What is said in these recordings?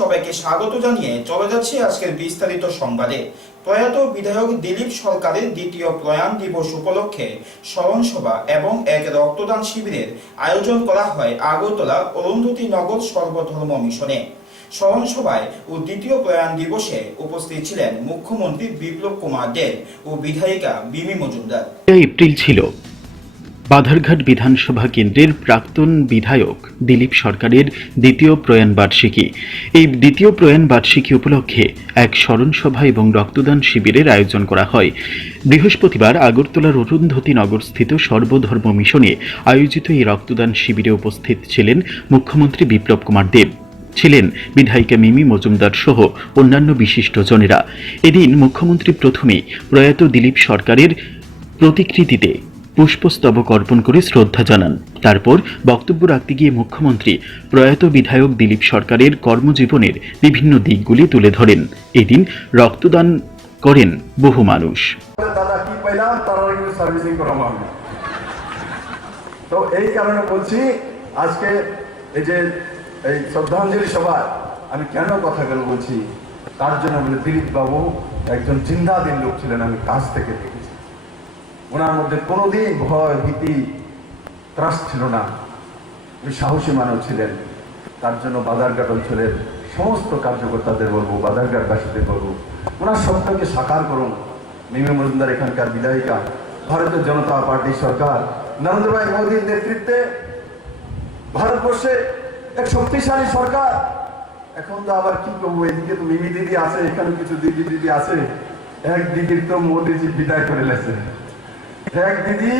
সবাইকে স্বাগত জানিয়ে চলে যাচ্ছি আজকের বিস্তারিত সংবাদে। প্রয়াত বিধায়ক দিলীপ সরকারের দ্বিতীয় প্রয়াণ দিবস উপলক্ষে স্মরণ সভা এবং এক রক্তদান শিবিরের আয়োজন করা হয় আগরতলা অরুন্ধতী নগর সর্বধর্ম মিশনে। স্মরণ সভায় ও দ্বিতীয় প্রয়াণ দিবসে উপস্থিত ছিলেন মুখ্যমন্ত্রী বিপ্লব কুমার দেব ও বিধায়িকা বিমি মজুমদার। এপ্রিল ছিল বাধারঘাট বিধানসভা কেন্দ্রের প্রাক্তন বিধায়ক দিলীপ সরকারের দ্বিতীয় প্রয়াণ বার্ষিকী। এই দ্বিতীয় প্রয়াণ বার্ষিকী উপলক্ষে এক স্মরণ সভা এবং রক্তদান শিবিরের আয়োজন করা হয়। বৃহস্পতিবার আগরতলার অরুন্ধতী নগরস্থিত সর্বধর্ম মিশনে আয়োজিত এই রক্তদান শিবিরে উপস্থিত ছিলেন মুখ্যমন্ত্রী বিপ্লব কুমার দেব, ছিলেন বিধায়িকা মিমি মজুমদার সহ অন্যান্য বিশিষ্টজনেরা। এদিন মুখ্যমন্ত্রী প্রথমেই প্রয়াত দিলীপ সরকারের প্রতিকৃতিতে পুষ্পস্তবক অর্পণ করে শ্রদ্ধা জানান। তারপর বক্তব্য রাখতে গিয়ে মুখ্যমন্ত্রী প্রয়াত বিধায়ক দিলীপ সরকারের কর্মজীবনের বিভিন্ন দিকগুলি তুলে ধরেন। এদিন রক্তদান করেন বহু মানুষ। তো এই কারণে বলছি, আজকে এই যে এই শ্রদ্ধাঞ্জলি সভায় আমি কেন কথাগুলো বলছি, তার জন্য বলে দিলীপ বাবু একজন চিন্তাধীন লোক ছিলেন, আমি কাছ থেকে দেখেছি। ওনার মধ্যে কোনোদিন ভয় ভীতি ত্রাস ছিল না, উনি সাহসী মানব ছিলেন। তার জন্য বাজারঘাট অঞ্চলের সমস্ত কার্যকর্তাদের বলবো, বাজারঘাটবাসীদের বলবো, ওনার স্বপ্নকে সাকার করুন। মিমি মজুমদার এখানকার বিধায়িকা, ভারতীয় জনতা পার্টি সরকার নরেন্দ্র ভাই মোদীর নেতৃত্বে ভারতবর্ষে এক শক্তিশালী সরকার। এখন তো আবার কি করবো, এদিকে তো মিমি দিদি আছে, এখানে কিছু দিদি আছে। এক দিদির তো মোদীজি বিদায় করে লেছে। এক দিদি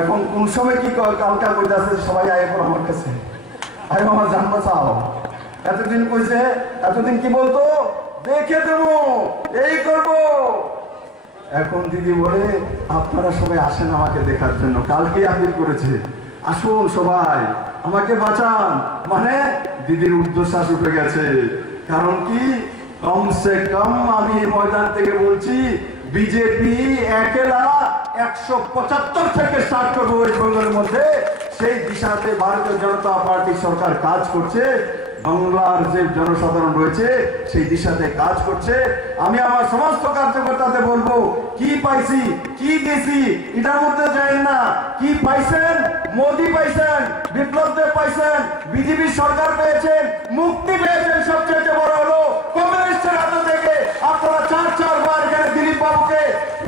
এখন কোন সময় কি কালকা কইতে আছে, সবাই আয় এখন আমার কাছে, আয় আমার জান বাঁচাও। এতদিন কইছে, এতদিন কি বলতো, দেখে দেবো, এই করবো। এখন দিদি বলে আপনারা সবাই আসেন আমাকে দেখার জন্য, কালকে আপিল করেছে, আসুন সবাই আমাকে বাঁচান। মানে দিদির ঊর্ধ্বশ্বাস উঠে গেছে। কারণ কি, কমসে কম আমি ময়দান থেকে বলছি, বিজেপি একেলা 175 থেকে স্টার্ট করবো ওয়েস্ট বেঙ্গলের মধ্যে। সেই দিশাতে ভারতীয় জনতা পার্টি সরকার কাজ করছে, বাংলার যে জনসাধারণ রয়েছে সেই দিশাতে কাজ করছে। আমি আমার সমস্ত কার্যকর্তাদের বলবো, কি পাইছি কি দিয়েছি এটার মধ্যে যায় না। কি পাইছেন, মোদী পাইছেন, বিপ্লব দেব পাইছেন, বিজেপি সরকার পেয়েছেন, মুক্তি পেয়েছেন। সবচেয়ে বড় হলো কমিউনিস্টের হাত থেকে আপনারা 4 বার এখানে দিলীপ বাবুকে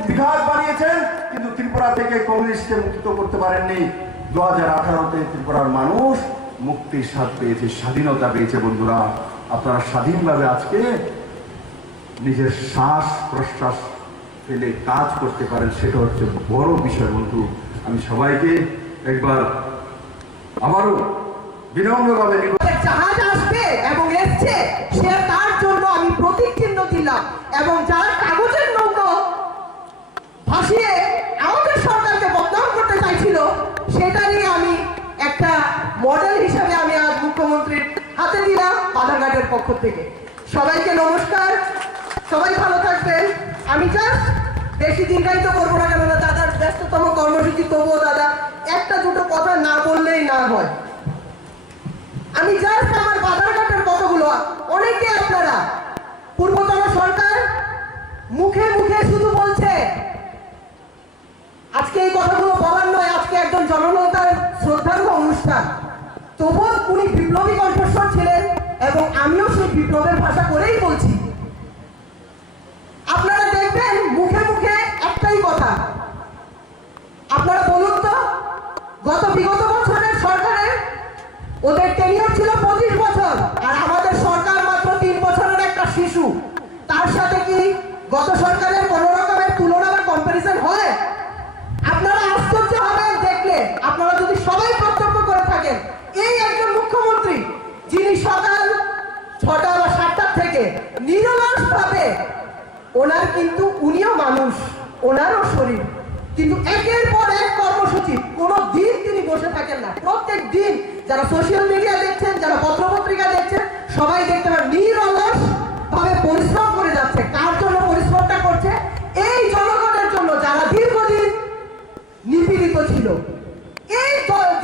বিধায়ক বানিয়েছেন, কিন্তু ত্রিপুরা থেকে কমিউনিস্টকে মুক্ত করতে পারেননি। 2018-তে ত্রিপুরার মানুষ মুক্তির স্বাদ পেয়েছে, স্বাধীনতা পেয়েছে। বন্ধুরা, আপনারা স্বাধীনভাবে আজকে নিজের শ্বাস প্রশ্বাস ফেলে কাজ করতে পারেন, সেটা হচ্ছে বড় বিষয়। বন্ধু, আমি সবাইকে একবার আবারও বিনম্রভাবে জাহাজ আসবে এবং এসছে, সে তার জন্য আমি প্রতীক চিহ্ন দিলাম, এবং যারা কাগজের নৌকো ভাসিয়ে আমাদের সরকারকে বদনাম করতে চাইছিল, সেটা নিয়ে আমি একটা মডেল হিসাবে আমি আজ মুখ্যমন্ত্রীর হাতে দিলাম বাধারঘাটের পক্ষ থেকে। সবাইকে নমস্কার, সবাই ভালো থাকবেন। আমি জাস্ট বেশি দীর্ঘায়িত করবো না, কেননা দাদার ব্যস্ততম কর্মসূচি, তবুও দাদা একটা দুটো কথা না বললেই না হয়। আমি জাস্ট আমার বাধারঘাটের কথাগুলো, অনেকে আপনারা পূর্বতন সরকার মুখে মুখে শুধু বলছে, আজকে এই কথাগুলো বলার নয়, আজকে একজন জননেতার শ্রদ্ধার্ঘ অনুষ্ঠান। তবুও উনি বিপ্লবী কণ্ঠস্বর ছিলেন, এবং আমিও সেই বিপ্লবের ভাষা করেই বলছি। আপনারা দেখবেন মুখে মুখে একটাই কথা। আপনারা বলুন তো, বিগত বছরের সরকারের ওদের টেনিয়র ছিল 25 বছর, আর আমাদের সরকার মাত্র 3 বছরের একটা শিশু। তার সাথে কি গত সরকারের কোন রকমের তুলনা বা কম্পারিজন হয়? আপনারা আশ্চর্য হবেন দেখলে, আপনারা যদি সবাই প্রত্যক্ষ করে থাকেন। এই একজন মুখ্যমন্ত্রী, যিনি সকাল 6টা বা 7টা থেকে নিরলস ভাবে, ওনার কিন্তু উনিও মানুষ, ওনারও শরীর, কিন্তু একের পর এক কর্মসূচি, কোনো দিন তিনি বসে থাকেন না। প্রত্যেক দিন যারা সোশ্যাল মিডিয়া দেখছেন, যারা পত্রপত্রিকা দেখছেন, সবাই দেখতে পারেন নিরলস ভাবে পরিশ্রম করে যাচ্ছে। কার জন্য পরিশ্রমটা করছে? এই জনগণের জন্য, যারা দীর্ঘদিন নিপীড়িত ছিল। এই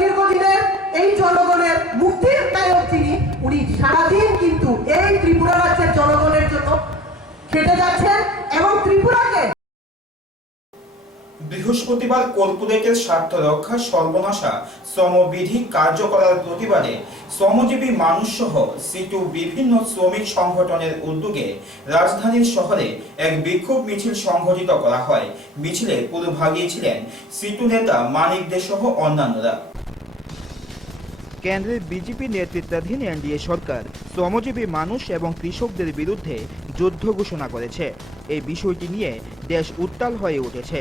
দীর্ঘদিনের এই জনগণের মুক্তির নায়ক তিনি, উনি সারাদিন কিন্তু এই এই ত্রিপুরা রাজ্যের জনগণের জন্য খেটে যাচ্ছেন এবং ত্রিপুরাকে বৃহস্পতিবার কর্পোরেটের স্বার্থ রক্ষা সর্বনাশা শ্রমবিধি কার্য করার প্রতিবাদে শ্রমজীবী মানুষ সহ সিটু বিভিন্ন শ্রমিক সংগঠনের উদ্যোগে রাজধানীর শহরে এক বিক্ষোভ মিছিল সংঘটিত করা হয়। মিছিলে পূর্বভাগী ছিলেন সিটু নেতা মানিক দে সহ অন্যান্যরা। কেন্দ্রের বিজেপি নেতৃত্বাধীন এনডিএ সরকার শ্রমজীবী মানুষ এবং কৃষকদের বিরুদ্ধে যুদ্ধ ঘোষণা করেছে। এই বিষয়টি নিয়ে দেশ উত্তাল হয়ে উঠেছে।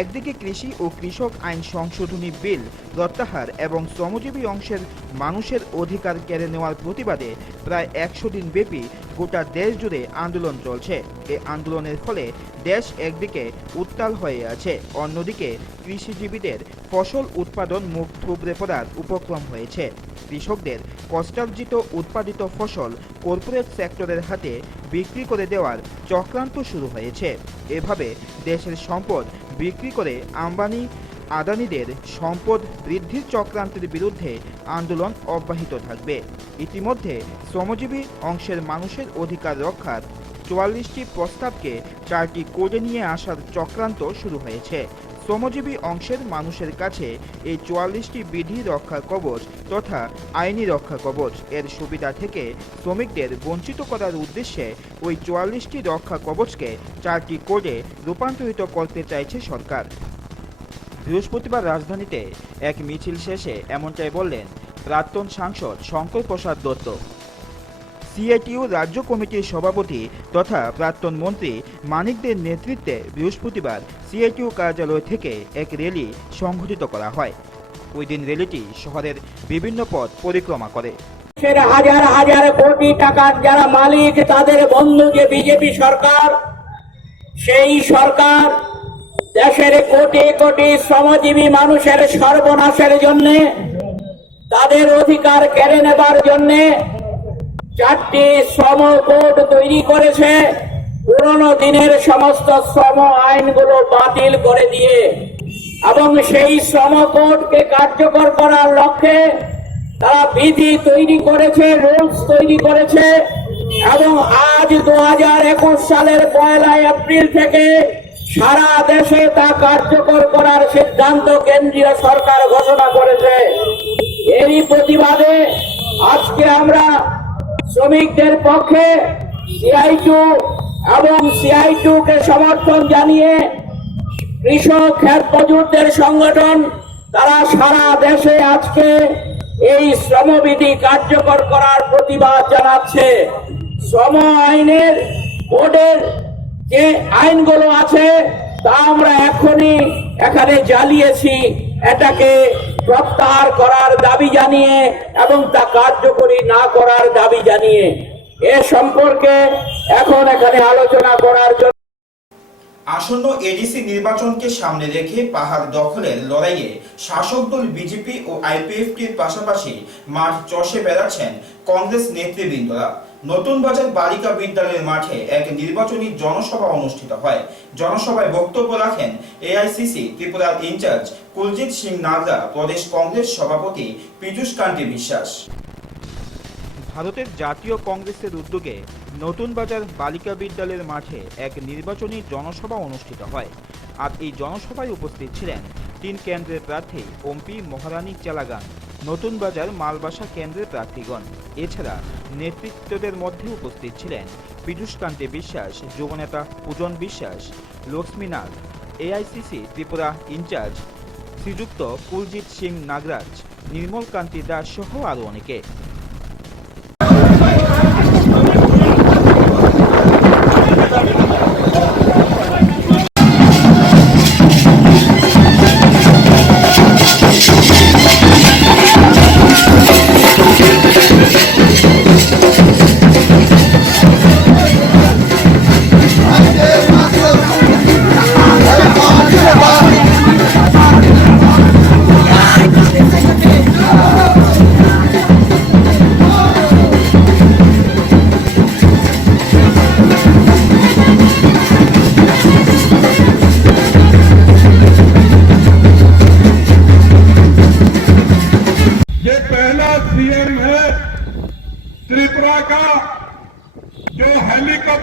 একদিকে কৃষি ও কৃষক আইন সংশোধনী বিল প্রত্যাহার এবং শ্রমজীবী অংশের মানুষের অধিকার কেড়ে নেওয়ার প্রতিবাদে প্রায় 100 দিন ব্যাপী গোটা দেশ জুড়ে আন্দোলন চলছে। এই আন্দোলনের ফলে দেশ একদিকে উত্তাল হয়ে আছে, অন্যদিকে কৃষিজীবীদের ফসল উৎপাদন মুখ থুবড়ে পড়ার উপক্রম হয়েছে। কৃষকদের কষ্টার্জিত উৎপাদিত ফসল কর্পোরেট সেক্টরের হাতে বিক্রি করে দেওয়ার চক্রান্ত শুরু হয়েছে। এভাবে দেশের সম্পদ বিক্রি করে আম্বানি আদানিদের সম্পদ বৃদ্ধির চক্রান্তের বিরুদ্ধে আন্দোলন অব্যাহত থাকবে। ইতিমধ্যে শ্রমজীবী অংশের মানুষের অধিকার রক্ষার 44টি প্রস্তাবকে 4টি কোডে নিয়ে আসার চক্রান্ত শুরু হয়েছে। শ্রমজীবী অংশের মানুষের কাছে এই 44টি বিধি রক্ষা কবচ তথা আইনি রক্ষা কবচ এর সুবিধা থেকে শ্রমিকদের বঞ্চিত করার উদ্দেশ্যে ওই 44টি রক্ষা কবচকে 4টি কোডে রূপান্তরিত করতে চাইছে সরকার। বৃহস্পতিবার রাজধানীতে এক মিছিল শেষে এমনটাই বললেন প্রাক্তন সাংসদ শঙ্কর প্রসাদ দত্ত। সিআইটিইউ রাজ্য কমিটির সভাপতি তথা প্রাক্তন মন্ত্রী মানিক দের নেতৃত্বে বৃহস্পতিবার সিআইটিইউ কার্যালয় থেকে এক র্যালি সংঘটিত করা হয়। ওই দিন র্যালিটি শহরের বিভিন্ন পথ পরিক্রমা করে। হাজার হাজার কোটি টাকার যারা মালিক তাদের বন্ধু যে বিজেপি সরকার, সেই সরকার দেশের কোটি কোটি শ্রমজীবী মানুষের সর্বনাশের জন্য, তাদের অধিকার কেড়ে নেবার জন্য 4টি শ্রম কোড তৈরি করেছে। পুরনো দিনের সমস্ত শ্রম আইনগুলো বাতিল করে দিয়ে এবং সেই শ্রম কোডকে কার্যকর করার লক্ষ্যে তারা বিধি তৈরি করেছে, রুলস তৈরি করেছে এবং আজ 2021 সালের 1 এপ্রিল থেকে সারা দেশে তা কার্যকর করার সিদ্ধান্ত কেন্দ্রীয় সরকার ঘোষণা করেছে। এরই প্রতিবাদে আজকে আমরা শ্রমিকদের পক্ষে সিআইটিইউ এবং সিআইটিইউ কে সমর্থন জানিয়ে কৃষক ক্ষেত মজুরদের সংগঠন তারা সারা দেশে আজকে এই শ্রমবিধি কার্যকর করার প্রতিবাদ জানাচ্ছে। শ্রম আইনের কোডের যে আইনগুলো আছে তা আমরা এখনই এখানে জ্বালিয়েছি, এটাকে প্রত্যাহার করার দাবি জানিয়ে এবং তা কার্যকরী না করার দাবি জানিয়ে এ সম্পর্কে এখন এখানে আলোচনা করার জন্য আসন্ন এডিসি নির্বাচনকে সামনে রেখে পাহাড় দখলের লড়াইয়ে শাসক দল বিজেপি ও আইপিএফটির পাশাপাশি মাঠ চষে বেড়াচ্ছেন কংগ্রেস নেতৃবৃন্দরা। নতুন বাজার বালিকা বিদ্যালয়ের মাঠে এক নির্বাচনী জনসভা অনুষ্ঠিত হয়। জনসভায় বক্তব্য রাখেন এআইসিসি ত্রিপুরার ইনচার্জ কুলজিৎ সিং নাগরা, প্রদেশ কংগ্রেস সভাপতি পীযূষ কান্তি বিশ্বাস। ভারতের জাতীয় কংগ্রেসের উদ্যোগে নতুন বাজার বালিকা বিদ্যালয়ের মাঠে এক নির্বাচনী জনসভা অনুষ্ঠিত হয়। আর এই জনসভায় উপস্থিত ছিলেন 3 কেন্দ্রের প্রার্থী ওমপি মহারানী চেলাগান, নতুন বাজার মালবাসা কেন্দ্রের প্রার্থীগণ। এছাড়া নেতৃত্বদের মধ্যে উপস্থিত ছিলেন পীযূষ কান্তি বিশ্বাস, যুবনেতা পূজন বিশ্বাস, লক্ষ্মী নাগ, এআইসিসি ত্রিপুরা ইনচার্জ শ্রীযুক্ত কুলজিৎ সিং নাগরাজ, নির্মল কান্তি দাস সহ আরও অনেকে।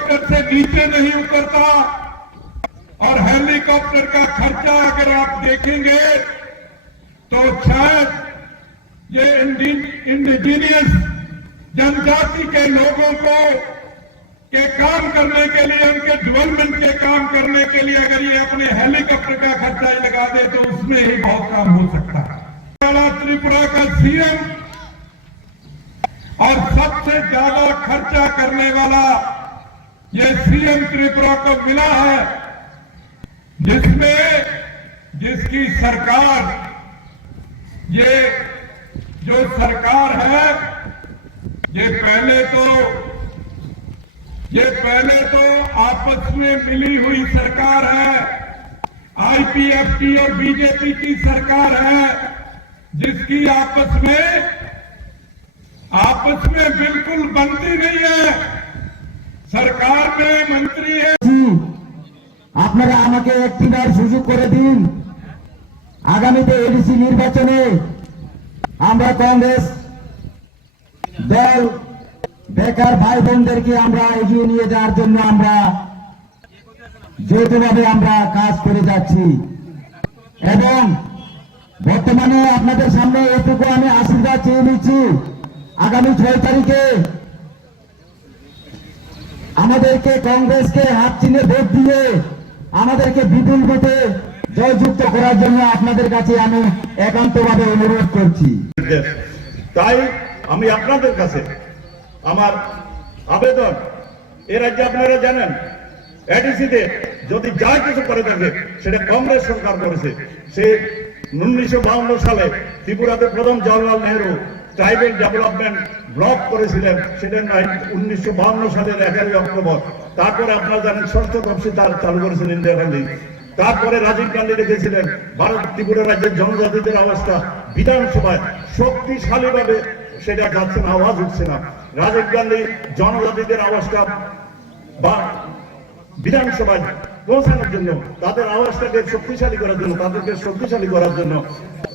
हेलीकॉप्टर से नीचे नहीं उतरता और हेलीकॉप्टर का खर्चा अगर आप देखेंगे तो शायद ये इंडिजीनियस जनजाति के लोगों को के काम करने के लिए, उनके डेवलपमेंट के काम करने के लिए अगर ये अपने हेलीकॉप्टर का खर्चा ही लगा दे तो उसमें ही बहुत काम हो सकता है। त्रिपुरा का सीएम और सबसे ज्यादा खर्चा करने वाला ये सीएम त्रिपुरा को मिला है, जिसकी सरकार, ये जो सरकार है, ये पहले तो आपस में मिली हुई सरकार है, आईपीएफटी और बीजेपी की सरकार है, जिसकी आपस में बिल्कुल बनती नहीं है। सरकार में मंत्री है। আপনারা আমাকে একটিবার সুযোগ করে দিন, আগামীতে এডিসি নির্বাচনে আমরা কংগ্রেস দল বেকার ভাই বোনদেরকে আমরা এগিয়ে নিয়ে যাওয়ার জন্য আমরা যৌথভাবে আমরা কাজ করে যাচ্ছি এবং বর্তমানে আপনাদের সামনে এটুকু আমি আশীর্বাদ চেয়ে নিচ্ছি, আগামী 6 তারিখে আমাদেরকে কংগ্রেসকে হাত চিহ্নে ভোট দিয়ে আমাদেরকে বিপুল ভোটে জয়যুক্ত করার জন্য আপনাদের কাছে আমি একান্তভাবে অনুরোধ করছি। তাই আমি আপনাদের কাছে আমার আবেদন, এর আগে আপনারা জানেন এডিসিতে যদি যা কিছু করে থাকে সেটা কংগ্রেস সরকার করেছে। সে 1952 সালে ত্রিপুরাতে প্রথম Jawaharlal Nehru tribal development block করেছিলেন, সেটা 1952 সালের 11 অক্টোবর। তারপরে আপনারা জানেন ষষ্ঠ তফসিল চালু করেছিলেন ইন্দিরা গান্ধী। তারপরে রাজীব গান্ধী রেখেছিলেন ভারত ত্রিপুরা রাজ্যের জনজাতিদের অবস্থা বিধানসভায় শক্তিশালী ভাবে সেটা যাচ্ছে না, আওয়াজ উঠছে না। রাজীব গান্ধী জনজাতিদের অবস্থা বা বিধানসভায় পৌঁছানোর জন্য, তাদের আওয়াজটাকে শক্তিশালী করার জন্য, তাদেরকে শক্তিশালী করার জন্য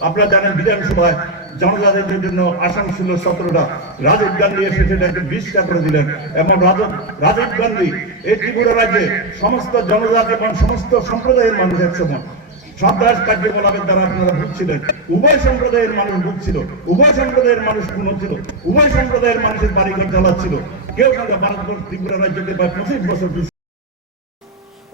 আপনারা জানেন বিধানসভায় জনজাতিদের জন্য আসন ছিল 17টা। রাজীব গান্ধী এসে সেটাকে 20টা করে দিলেন এবং রাজীব গান্ধী এই ত্রিপুরা রাজ্যে সমস্ত জনজাতি এবং সমস্ত সম্প্রদায়ের মানুষ একসময় সন্ত্রাস কার্যকলাপের দ্বারা আপনারা ভুগছিলেন। উভয় সম্প্রদায়ের মানুষ ভুগছিল, উভয় সম্প্রদায়ের মানুষ খুন হচ্ছিল, উভয় সম্প্রদায়ের মানুষের বাড়িঘর জ্বালাচ্ছিল। কেউ সঙ্গে ভারতবর্ষ ত্রিপুরা রাজ্যকে প্রায় 25 বছর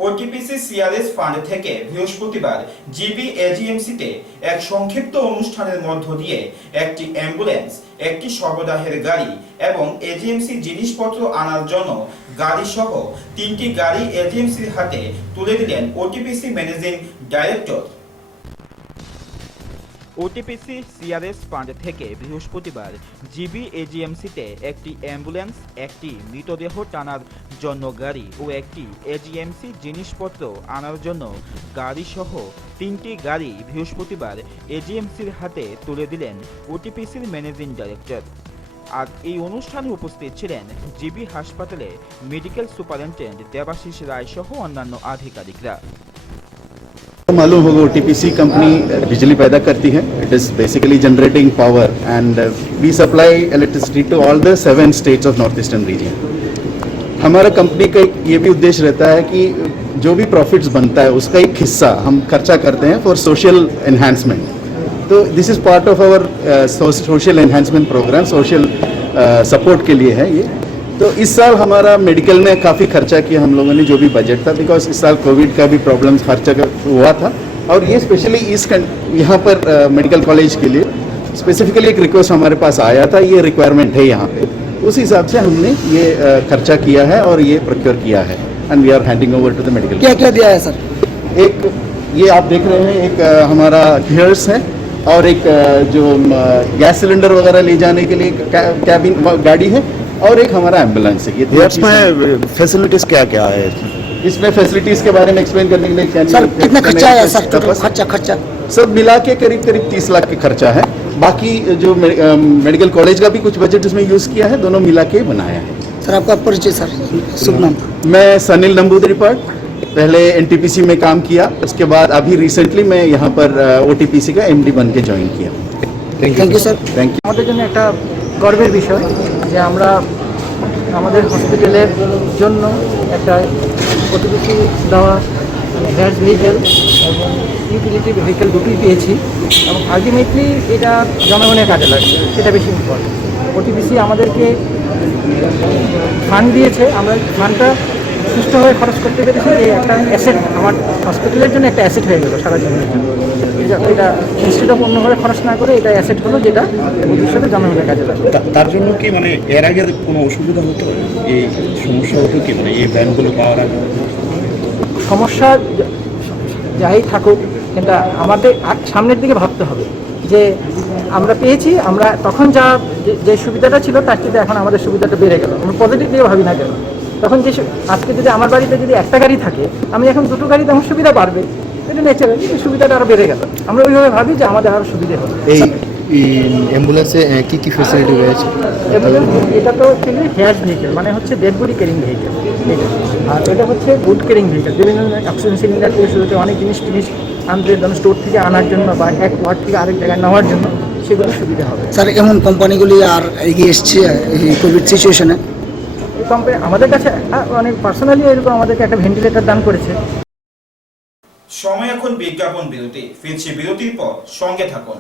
ওটিপিসি সিআরএস ফান্ড থেকে বৃহস্পতিবার জিবি এজিএমসিতে এক সংক্ষিপ্ত অনুষ্ঠানের মধ্য দিয়ে একটি অ্যাম্বুলেন্স, একটি শবদাহের গাড়ি এবং এজিএমসি জিনিসপত্র আনার জন্য গাড়ি সহ 3টি গাড়ি এজিএমসির হাতে তুলে দিলেন OTPC managing director. OTPC CRS fund থেকে বৃহস্পতিবার জিবি এজিএমসিতে একটি অ্যাম্বুলেন্স, একটি মৃতদেহ টানার জন্য গাড়ি ও একটি এজিএমসি জিনিসপত্র আনার জন্য গাড়ি সহ 3টি গাড়ি বৃহস্পতিবার এজিএমসির হাতে তুলে দিলেন ওটিপিসির ম্যানেজিং ডাইরেক্টর। আর এই অনুষ্ঠানে উপস্থিত ছিলেন জিবি হাসপাতালে মেডিকেল সুপারিনটেন্ডেন্ট দেবাশিস রায় সহ অন্যান্য আধিকারিকরা। मालूम होगा ओटीपीसी कंपनी बिजली पैदा करती है। It is basically generating power and we supply electricity to all the 7 states of north eastern region. हमारा कंपनी का ये भी उद्देश्य रहता है कि जो भी प्रॉफिट्स बनता है उसका एक हिस्सा हम खर्चा करते हैं फॉर सोशल एनहांसमेंट। तो this is part of our social enhancement program, social support के लिए है ये। तो इस साल हमारा मेडिकल में काफ़ी खर्चा किया हम लोगों ने, जो भी बजट था, बिकॉज इस साल कोविड का भी प्रॉब्लम्स खर्चा हुआ था। और ये स्पेशली यहाँ पर मेडिकल कॉलेज के लिए स्पेसिफिकली एक रिक्वेस्ट हमारे पास आया था, ये रिक्वायरमेंट है यहाँ पे, उस हिसाब से हमने ये खर्चा किया है और ये प्रोक्योर किया है and we are handing over to the medical. क्या क्या दिया है सर? एक ये आप देख रहे हैं, एक हमारा हेयर्स है और एक जो गैस सिलेंडर वगैरह ले जाने के लिए कैबिन गाड़ी है और एक हमारा एम्बुलेंस है। ये इसमें फैसिलिटीज क्या क्या है? इसमें फैसिलिटीज के बारे में एक्सप्लेन करने के लिए सर कितना खर्चा है सर? खर्चा सब मिला के करीब 30 लाख के खर्चा है। बाकी जो मेडिकल कॉलेज का भी कुछ बजट इसमें यूज किया है, दोनों मिला के बनाया है। सर आपका परिचय सर, शुभ नाम? मैं सनिल नंबूदरीपाट, पहले एनटीपीसी में काम किया, उसके बाद अभी रिसेंटली मैं यहाँ पर ओटीपीसी का एमडी बन के ज्वाइन किया। Thank you sir. Thank you. আমাদের জন্য একটা গর্বের বিষয় যে আমরা আমাদের হসপিটালের জন্য একটা ওটিপিসি দেওয়া গ্যাস ভেহিকেল এবং ইউটিলিটি ভেহিকেল দুটোই পেয়েছি এবং আলটিমেটলি এটা জনগণের কাজে লাগছে, সেটা বেশি ইম্পর্টেন্ট। ওটিপিসি আমাদেরকে ফান্ড দিয়েছে, আমরা ফান্ডটা সুষ্ঠুভাবে খরচ করতে পেরেছি। এই একটা অ্যাসেট আমার হসপিটালের জন্য একটা অ্যাসেট হয়ে গেল সারা জীবনের জন্য। এটা ইনস্টিটিউট অফ অন্যভাবে খরচ না করে এটা অ্যাসেট হলো যেটা ভবিষ্যতে জনগণের কাজে লাগবে। তার জন্য কি মানে এর আগে কোনো অসুবিধা হতো, এই সমস্যা হতো কি মানে এই ভ্যানগুলো পাওয়ার আগে? সমস্যা যাই থাকুক, কিন্তু আমাদের সামনের দিকে ভাবতে হবে যে আমরা পেয়েছি, আমরা তখন যে সুবিধাটা ছিল তার চেয়ে এখন আমাদের সুবিধাটা বেড়ে গেল। আমরা পজিটিভ দিকে ভাবি না কেন, তখন যে আজকে যদি আমার বাড়িতে যদি একটা গাড়ি থাকে, আমি এখন দুটো গাড়িতে আমার সুবিধা বাড়বে, এটা ন্যাচারালি সুবিধাটা আরও বেড়ে গেল। আমরা ওইভাবে ভাবি যে আমাদের আরও সুবিধা হবে। এই অ্যাম্বুলেন্সে কি কি ফ্যাসিলিটি রয়েছে? এটা তো অ্যাকচুয়ালি হেয়ার ভেহিকেল, মানে হচ্ছে ডেড বডি ক্যারিং ভেহিকেল, আর এটা হচ্ছে গুড ক্যারিং ভেহিকেল। বিভিন্ন অক্সিজেন সিলিন্ডার থেকে শুরু করে অনেক জিনিস আনতে, যেমন স্টোর থেকে আনার জন্য বা এক ওয়ার্ড থেকে আরেক জায়গায় নেওয়ার জন্য সেগুলো সুবিধা হবে। স্যার, এমন কোম্পানিগুলি আর এগিয়ে এসছে এই কোভিড সিচুয়েশনে? কোম্পানি আমাদের কাছে অনেক পার্সোনালি এরকম আমাদেরকে একটা ভেন্টিলেটর দান করেছে। সময় এখন বিজ্ঞাপন বিরতি, ফিরছি বিরতির পর, সঙ্গে থাকুন।